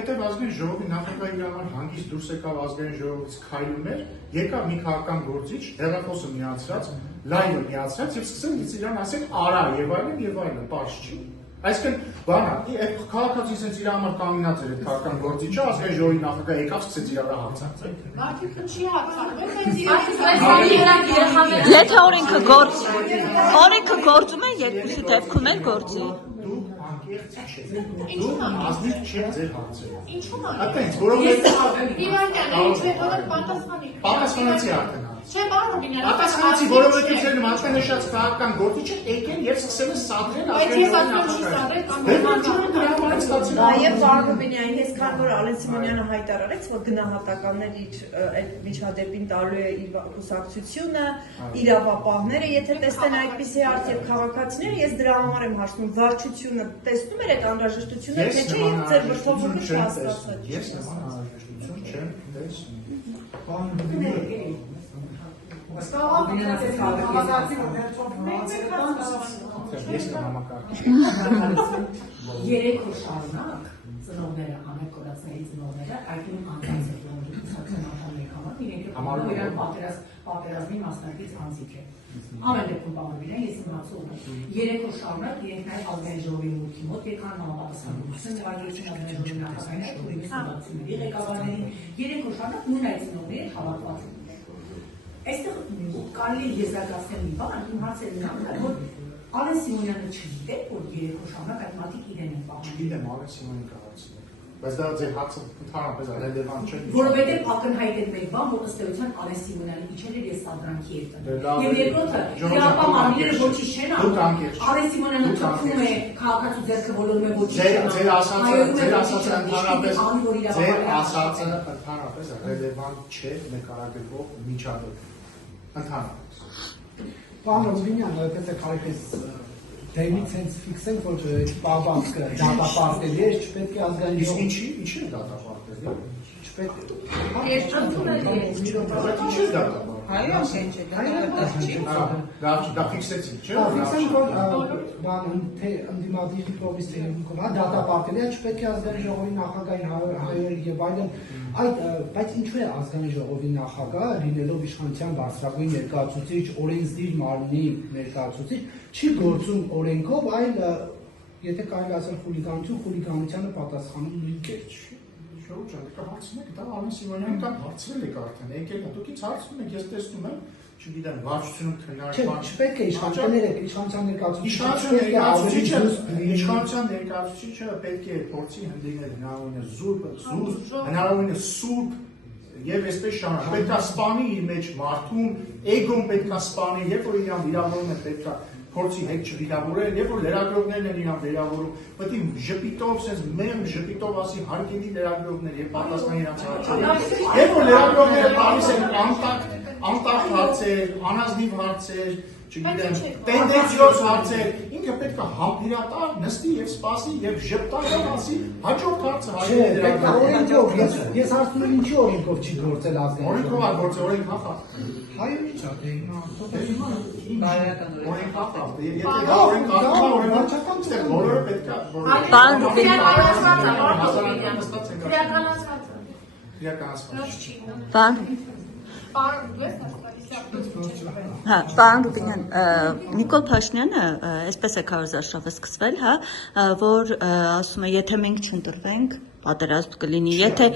որովհետև ազգային ժողովի նախագահի իր համար հանգիստ դուրս եկավ ազգային ժողովից քայլում էր, եկավ մի քաղաքական գործիչ, հեղափոխը միացրած, լայվը միացրած եւ սկսել իրան ասել արա եւ այլն, պարզ չի։ Այսինքն, բանա, այդ քաղաքացին sense իր համար կանգնած էր այդ քաղաքական գործիչը, ազգային ժողովի նախագահը եկավ սկսեց իրար հացածել։ Մարդիկը չի հացածել, Եթե օրենքը գործում է, երկուսի դեպքում էլ գործի։ Դուք անկեղծ չեք։ Դուք ազնիվ չեք ձեր հարցերը։ ինչու՞մ է։ Այդտենց, որովհետև պատասխանեցի արդեն։ Չէ, բանը գիներ։ Պատասխանեցի, որովհետև ձեր մատնանշած քաղաքական գործիչը եկել եւ սկսել է սադրել ազգային Նաև պարոն Ռուբինյան, ես քան որ Ալեն Սիմոնյանը հայտարարեց, որ գնահատականներ իր այդ միջադեպին տալու է իր կուսակցությունը, իրավապահները, եթե տեսնեն այդպիսի հարց եւ քաղաքացիները, ես դրա համար եմ հարցնում, վարչությունը տեսնում էր այդ անհրաժեշտությունը, թե չէ եւ ձեր վրթովը չհասկացած։ Ես նման անհրաժեշտություն չեմ տեսնում։ Ես կհամակարգեմ։ Երեք օր շարունակ ծնողները, ամեն կորածների ծնողները այդում անձանց հետ ուսուցան անդամների համար իրենք պատերազմի մասնակից անձիկ է։ Ամեն դեպքում պարոն ես իմացող եմ։ Երեք օր շարունակ իրենք նաև ազգային ժողովի մուտքի մոտ եկան համապատասխանություն նվագեցին ազգային ժողովի նախագահային շտաբի ղեկավարներին։ Երեք օր շարունակ նույն այդ ծնողների հետ հավաքված են։ Այստեղ կարելի է եզրակացնել մի բան, իմ հարցերը նրանք են, որ Ալեն Սիմոնյանը չգիտե, որ երեք օր շարունակ այդ մարդիկ իրեն են պահանջում։ Չգիտեմ, Ալեն Սիմոնյանը կհարցնի։ Բայց դա ձեր հարցը ընդհանրապես ռելևանտ չէ։ Որովհետև ակնհայտ է մեկ բան, որ ըստ էության Ալեն Սիմոնյանը իջել էր ես սադրանքի էր տնկել։ Եվ երկրորդը, իրապա մարմինները ոչինչ չեն անում։ Ալեն Սիմոնյանը թափում է քաղաքացու ձեռքը բոլորում է ոչինչ չեն անում։ Ձեր ասածը ընդհանրապես ռելևանտ չէ նկարագրվող միջադեպ։ Ընդհանրապես։ Պարոն Ռուբինյան, եթե կարելի դեմից հենց ֆիքսենք, որ պահպանքը դատապարտելի է, չպետք է ազգային ժողովը։ Ինչի է դատապարտելի։ Չպետք է։ Դա ֆիքսեցին, չէ՞։ Ֆիքսենք, որ ընդդիմադիրի կողմից դատապարտելի է, չպետք է ազգային ժողովի նախագահին հայեր եւ այլն։ Բայց ինչու է ազգային ժողովի նախագահը լինելով իշխանության բարձրագույն ներկայացուցիչ, օրենսդիր մարմնի ներկայացուցիչ, չի գործում օրենքով, այլ եթե կարելի ասել խուլիգանությանը պատասխանում նույն կերպ։ Շոու ջան, կհարցնեք, դա Ալեն Սիմոնյանին դա հարցրել եք արդեն, եկել դուք ինձ հարցնում եք, ես տեսնում եմ, չգիտեմ, վարչությունում քննարկման։ Չպետք է իշխանության ներկայացուցիչը պետք է փորձի հանդինել հնարավորինս հնարավորինս սուրբ եւ այսպես շարունակ։ Պետք է սպանի իր մեջ մարդուն, էգոն պետք է սպանի, երբ որ իրան վիրավորում է, պետք է փորձի հետ չվիրավորել, երբ որ լրագրողներն են իրան վիրավորում, պետք է ժպիտով, sense մեմ ժպիտով ասի հարգելի լրագրողներ եւ պատասխան իրանց հարցերին։ Երբ որ լրագրողները տալիս են անտակ հարցեր, անազնիվ հարցեր, չգիտեմ, տենդենցիոզ հարցեր, ինքը պետք է համբերատար նստի եւ սպասի եւ ժպտալով ասի հաջորդ հարցը հայտնի օրենքով։ Ես հարցնում եմ ինչի օրենքով չի գործել ազգային օրենքով է գործել, օրենք հախա։ Հայը ի՞նչ է։ Օրենք հախա։ Եթե դա օրենք հախա, օրենք ստեղ բոլորը պետք է Պարոն Ռուբինյան, Նիկոլ Փաշինյանը այսպես է քարոզարշավը սկսվել, որ ասում է, եթե մենք չընտրվենք, պատերազմ կլինի, եթե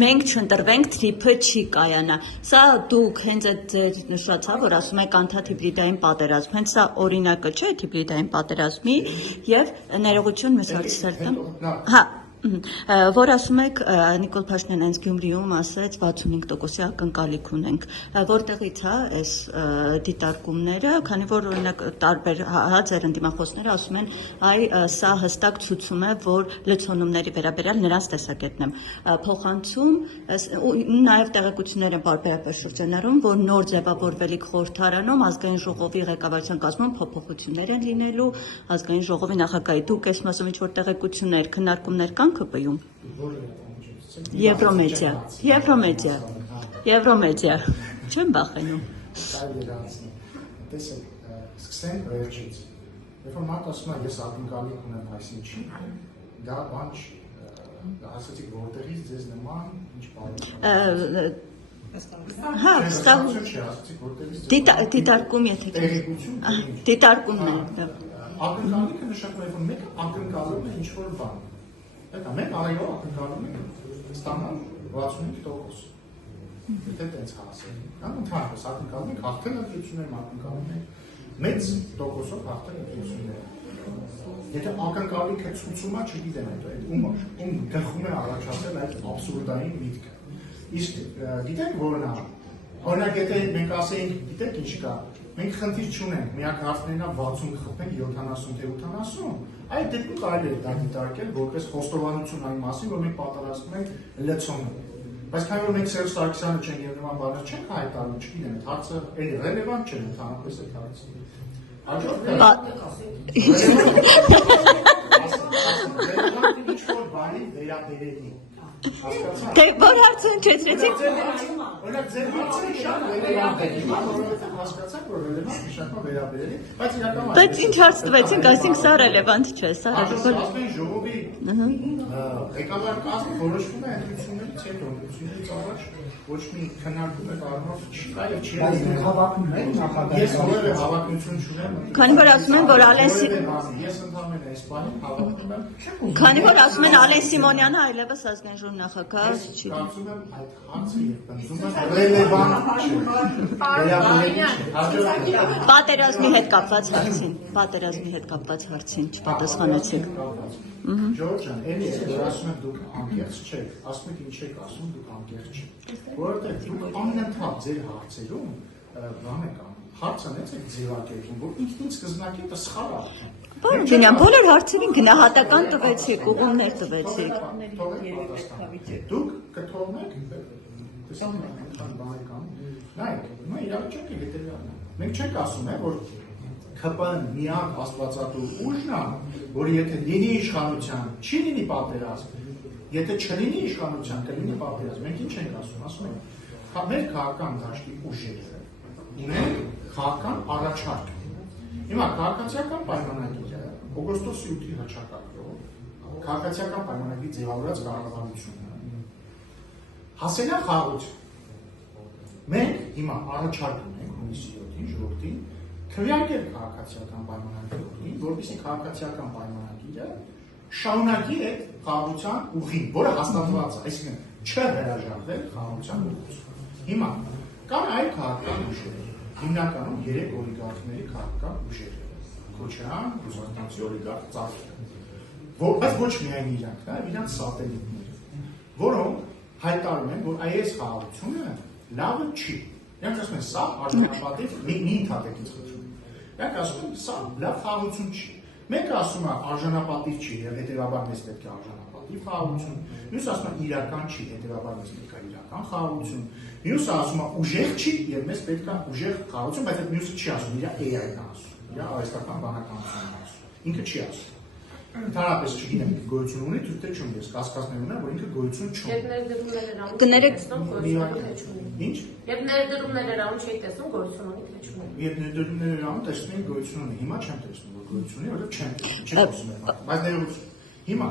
մենք չընտրվենք, թրիփը չի կայանա։ Սա դուք հենց այդ ձեր նշած, որ ասում եք անթաթիբրիդային պատերազմ, հենց սա օրինակը չէ թիբրիդային պատերազմի եւ ներողություն մեզ հարցեր տամ։ Որ ասում եք Նիկոլ Փաշինյանը հենց Գյումրիում ասեց 65%-ի ակնկալիք ունենք, որտեղից է այս դիտարկումները, քանի որ օրինակ տարբեր ձեր ընդդիմախոսները ասում են, այ սա հստակ ցույցում է, որ լցոնումների վերաբերյալ նրանց տեսակետն եմ փոխանցում, նաև տեղեկություններ են բարբերաբար շրջանառում, որ նոր ձևավորվելիք խորհրդարանում ազգային ժողովի ղեկավարության կազմում փոփոխություններ են լինելու, ազգային ժողովի նախագահի դուք ես մասում ինչ որ տեղեկություններ, քննարկումներ կան ԿՊ-ում։ Եվրոմեդիա։ Չեմ բախենում։ Տեսեք, սկսենք վերջից։ Երբ որ մարդ ասում է ես ակնկալիք ունեմ այսինչի, դա բան չի։ ասացիք որտեղից ձեզ նման ինչ բառ։ Հա, վստահ Չի ասացիք որտեղից դիտարկում եթե տեղեկություն։ դիտարկումն է։ Ակնկալիքը նշանակում է, որ մեկը ակնկալում է ինչ-որ բան։ Դա մենք այո ակնկալում ենք ստանալ 65%։ Եթե տենց հասել։ Կամ ընդհանրապես ակնկալում ենք հաղթել ընտրությունները, ակնկալում ենք մեծ տոկոսով հաղթել ընտրությունները։ Եթե ակնկալիքը ցույցումա չգիտեմ այդ ում գլխում է առաջացել այդ աբսուրդային միտքը։ Իսկ գիտեք որն է։ Օրինակ եթե մենք ասենք, գիտեք ինչ կա, մենք խնդիր չունենք, միակ հարցն է 60 խփենք 70 թե 80, այդ դեպքում կարելի է դա դիտարկել որպես խոստովանություն այն մասին, որ մենք պատրաստվում ենք լցոնը։ Բայց քանի որ մենք Սերժ Սարգսյանը չենք եւ նման բաներ չենք հայտարարում, չգիտեմ, այդ հարցը էլի ռելևանտ չէ ընդհանրապես այդ հարցը։ Ռելևանտ ինչ-որ բանի վերաբերելի։ Դե որ հարցը հնչեցրեցիք։ Օրինակ ձեր հարցը շատ ռելևանտ է, որովհետեւ հասկացաք, որ ռելևանտ նշանակում վերաբերելի, բայց իրականում Բայց ինչ հարց տվեցինք, այսինքն սա ռելևանտ չէ, սա։ Ասեն ժողովի ղեկավար կազմը որոշվում է ընտրություններից հետո, ընտրություններից առաջ ոչ մի քննարկում է առնով չկա եւ չի։ Բայց հավաքում են նախագահի։ Ես որևէ հավակնություն չունեմ։ Քանի որ ասում են, որ Ալենսի Ես ընդհանրապես այս բանին հավակնում եմ։ Քանի որ ասում են Ալեն Սիմոնյանը այլևս ազգային ժողովի նախագահ չի։ Կարծում եմ այդ հարցը եւ բնվում է ռելևանտ չէ։ Պատերազմի հետ կապված հարցին չպատասխանեցիք։ Ժողովուրդ ջան, էլի ասում եք դուք անկեղծ չեք, ասում եք ինչ եք ասում, դուք անկեղծ չեք։ Որովհետև դուք անընդհատ ձեր հարցերում բան եք անում, հարցը նենց եք ձևակերպում, որ ինքնին սկզբնակետը սխալ է։ Պարոն Ջանյան, բոլոր հարցերին գնահատական տվեցիք, ուղումներ տվեցիք։ Դուք կթողնեք, նայեք, հիմա իրավիճակը հետևյալն է։ Մենք չենք ասում, որ ՔՊ-ն միակ աստվածատու ուժն է, որ եթե լինի իշխանության, չի լինի պատերազմ, եթե չլինի իշխանության, կլինի պատերազմ։ Մենք ինչ ենք ասում ենք, մեր քաղաքական դաշտի ուժերը ունեն քաղաքական առաջարկ։ Հիմա քաղաքացիական պայմանագիրը օգոստոսի 8-ի հռչակագրով քաղաքացիական պայմանագրի ձևավորած կառավարությունը հասել է խաղաղություն։ Մենք հիմա առաջարկում ենք հունիսի 7-ին ժողովրդին քվեարկել քաղաքացիական պայմանագիրը, որպեսզի քաղաքացիական պայմանագիրը շարունակի այդ խաղաղության ուղին, որը հաստատված է, այսինքն չհրաժարվել խաղաղության ուղուց։ Հիմա կան այլ քաղաքական ուժեր, հիմնականում 3 օլիգարխների քաղաքական ուժեր, Քոչարյան, Ռուսաստանցի օլիգարխ Ծաղիկը, բայց ոչ միայն իրանք, իրանք սատելիտները, որոնք հայտարարում են, որ այս խաղաղությունը լավը չի։ Իրանք ասում են, սա արժանապատիվ մի ընդհատակից խնդրում։ Իրանք ասում են, սա լավ խաղաղություն չի։ Մեկը ասում է արժանապատիվ չի եւ հետեւաբար մեզ պետք է արժանապատիվ խաղաղություն։ Մյուսը ասում է իրական չի, հետեւաբար մեզ պետք է իրական խաղաղություն։ Մյուսը ասում է ուժեղ չի եւ մեզ պետք է ուժեղ խաղաղություն, բայց այդ մյուսը չի ասում, իր AI-ն է ասում, իր արհեստական բանականությունն է ասում։ Ինքը չի ասում։ Ընդհանրապես չգիտեմ, գոյություն ունի, թե չունի, ես կասկածներ ունեմ, որ ինքը գոյություն չունի։ Ինչ? Եվ ներդրումներ անում չի տեսնում գոյություն ունի թե չունի։ Եվ ներդրումներ անում տեսնում են գոյություն ունի։ Հիմա չեմ տեսնում, որ գոյություն ունի, որովհետև չեմ տեսնում։ Բայց ներողություն։ Հիմա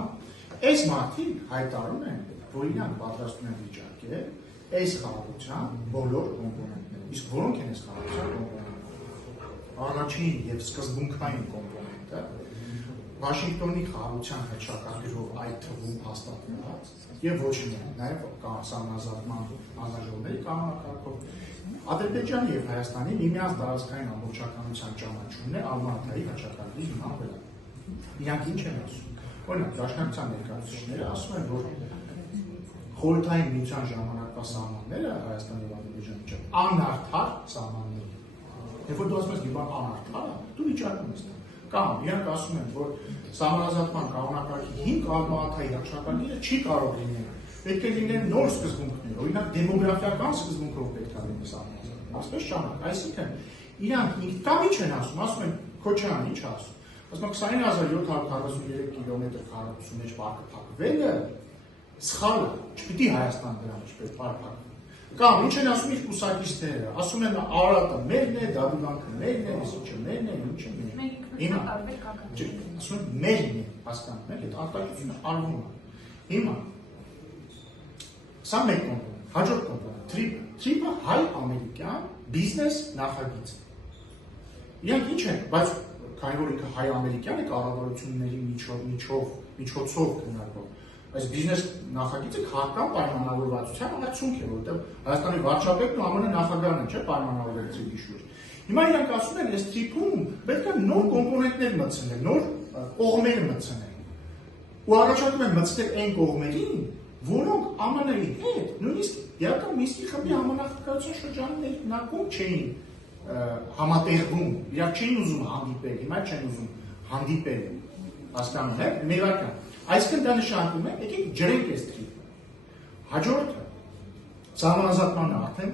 այս մարդիկ հայտարարում են, որ իրանք պատրաստում են վիճակել այս խաղաղության բոլոր կոմպոնենտները։ Իսկ որոնք են այս խաղաղության կոմպոնենտները։ Առաջին եւ սկզբունքային կոմպոնենտը Վաշինգտոնի խաղաղության հռչակագրով այդ թվում հաստատված եւ ոչ միայն նաեւ սահմանազատման անաժողովների կանոնակարգով Ադրբեջանի եւ Հայաստանի միմյանց տարածքային ամբողջականության ճանաչումն է Ալմատայի հռչակագրի հիման վրա։ Իրանք ինչ են ասում։ Օրինակ, Դաշնակցության ներկայացուցիչները ասում են, որ խորհրդային միության ժամանակվա սահմանները Հայաստանի եւ Ադրբեջանի միջեւ անարդար սահմաններ են։ Երբ որ դու ասում ես մի բան անարդար է, դու վիճակում ես։ Կամ իրանք ասում են, որ սահմանազատման կանոնակարգի 5 Ալմատայի հռչակագիրը չի կարող լինել։ Պետք է լինեն նոր սկզբունքներ, օրինակ դեմոգրաֆիական սկզբունքով պետք է լինի սահմանազատումը։ Այսպես չանակ, այսինքն իրանք կամ ինչ են ասում են Քոչարյան ինչ ասում։ Ասում են 20743 կիլոմետր քառակուսու մեջ պարկը փակվելը սխալ է, չպիտի Հայաստան դրա մեջ պետք պարփակվի։ Կամ ինչ են ասում իր կուսակիցները, ասում են Արարատը մերն է, Դավիթանքը մերն է, Իսիչը մերն է, ինչը մերն է։ Հիմա ասում են մերն է, հասկանում եք, այդ արտահայտությունը արվում է։ Հիմա սա մեկ կոմպոնենտ, հաջորդ կոմպոնենտ, TRIP-ը հայ-ամերիկյան բիզնես նախագիծ։ Իրանք ինչ են, բայց քանի որ ինքը հայ-ամերիկյան է կառավարությունների միջոցով քննարկվում, այս բիզնես նախագիծը քաղաքական պայմանավորվածության արդյունք է, որովհետև Հայաստանի վարչապետն ու ԱՄՆ նախագահն են, չէ՞, պայմանավորվել TRIP-ի շուրջ։ Հիմա իրանք ասում են, այս TRIP-ում պետք է նոր կոմպոնենտներ մտցնել, նոր կողմեր մտցնել։ Ու առաջարկում են մտցնել այն կողմերին, որոնք ԱՄՆ-ի հետ նույնիսկ Երական Մինսկի խմբի համանախագահության շրջանակում չէին համատեղվում, իրար չէին ուզում հանդիպել, հիմա չեն ուզում հանդիպել, հասկանում եք, մերական։ Այսինքն դա նշանակում է, եկեք ջրենք այս TRIP-ը։ Հաջորդը սահմանազատմանը արդեն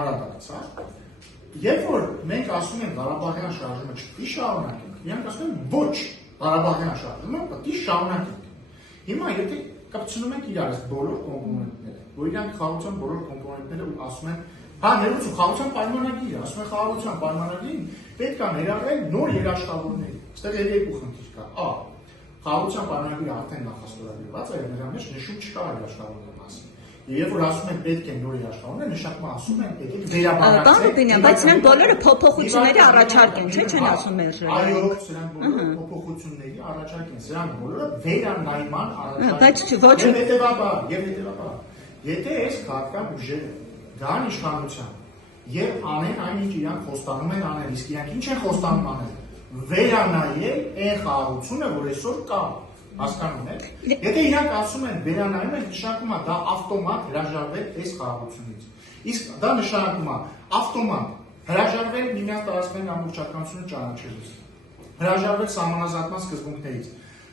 անդրադարձավ, երբ որ մենք ասում ենք Ղարաբաղյան շարժումը չպետք է շարունակենք, իրանք ասում են ոչ, Ղարաբաղյան շարժումը պետք է շարունակենք։ Հիմա եթե կապցնում ենք իրար այս բոլոր կոմպոնենտները, որ իրանք խաղաղության բոլոր կոմպոնենտները ասում են, հա ներողություն, խաղաղության պայմանագիրը, ասում են խաղաղության պայմանագիրին պետք է ներառել նոր երաշխավորներ։ Այստեղ երկու խնդիր կա։ Ա. Խաղաղության պայմանագիրը արդեն նախաստորագրված է, նրա մեջ նշում չկա երաշխավորների մասին։ Երբ որ ասում են պետք է նոր երաշխավորներ, նշանակում ասում են պետք է վերաբանացնել։ Պարոն Ռուբինյան, բայց նրանք բոլորը փոփոխությունների առաջարկ են, չէ՞, չեն ասում մեր։ Այո, սրանք բոլորը փոփոխությունների առաջարկ են, սրանք բոլորը վերանայման առաջարկ են։ Բայց ոչ Հետևաբար, եթե այս քաղաքական ուժերը գան իշխանության եւ անեն այնինչ իրանք խոստանում են անել, իսկ իրանք ինչ են խոստանում անել, վերանայել այն խաղաղությունը, որ այսօր կա, հասկանում եք։ Եթե իրանք ասում են վերանայում են, նշանակում է դա ավտոմատ հրաժարվել այս խաղաղությունից։ Իսկ դա նշանակում է ավտոմատ հրաժարվել միմյանց տարածքային ամբողջականությունը ճանաչելուց, հրաժարվել սահմանազատման սկզբունքներից,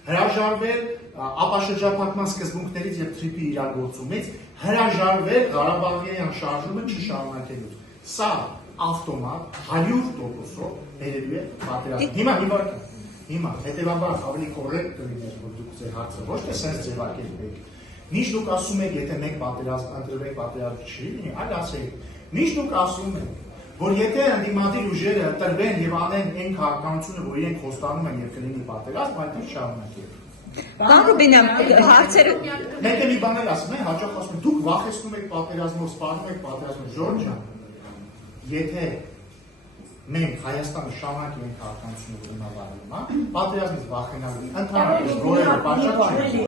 հրաժարվել ապաշրջափակման սկզբունքներից եւ TRIP-ի իրագործումից, հրաժարվել Ղարաբաղյան շարժումը չշարունակելուց։ Սա ավտոմատ 100%-ով ներելու է պատերազմ։ Հիմա հետևաբար ավելի կոռեկտ կլիներ, որ դուք ձեր հարցը ոչ թե sense ձևակերպեք։ Միշտ դուք ասում եք, եթե մեկ պատերազմ ընտրվեք, պատերազմ չի լինի, այլ ասեք։ Միշտ դուք ասում եք, որ եթե ընդդիմադիր ուժերը ընտրվեն եւ անեն այն քաղաքականությունը, որ իրենք խոստանում են եւ կլինի պատերազմ, այդ ինչ շարունակեք։ Պարոն Ռուբինյան, հարցերը Մենք մի բան էլ ասում ենք, հաճախ ասում ենք, դուք վախեցնում եք պատերազմով, սպառնում եք պատերազմով, Ժորժ ջան, եթե մենք Հայաստանը շարունակենք քաղաքականությունը, որ հիմա վարվում է, պատերազմից վախենալու ընդհանրապես որևէ պատճառ չի։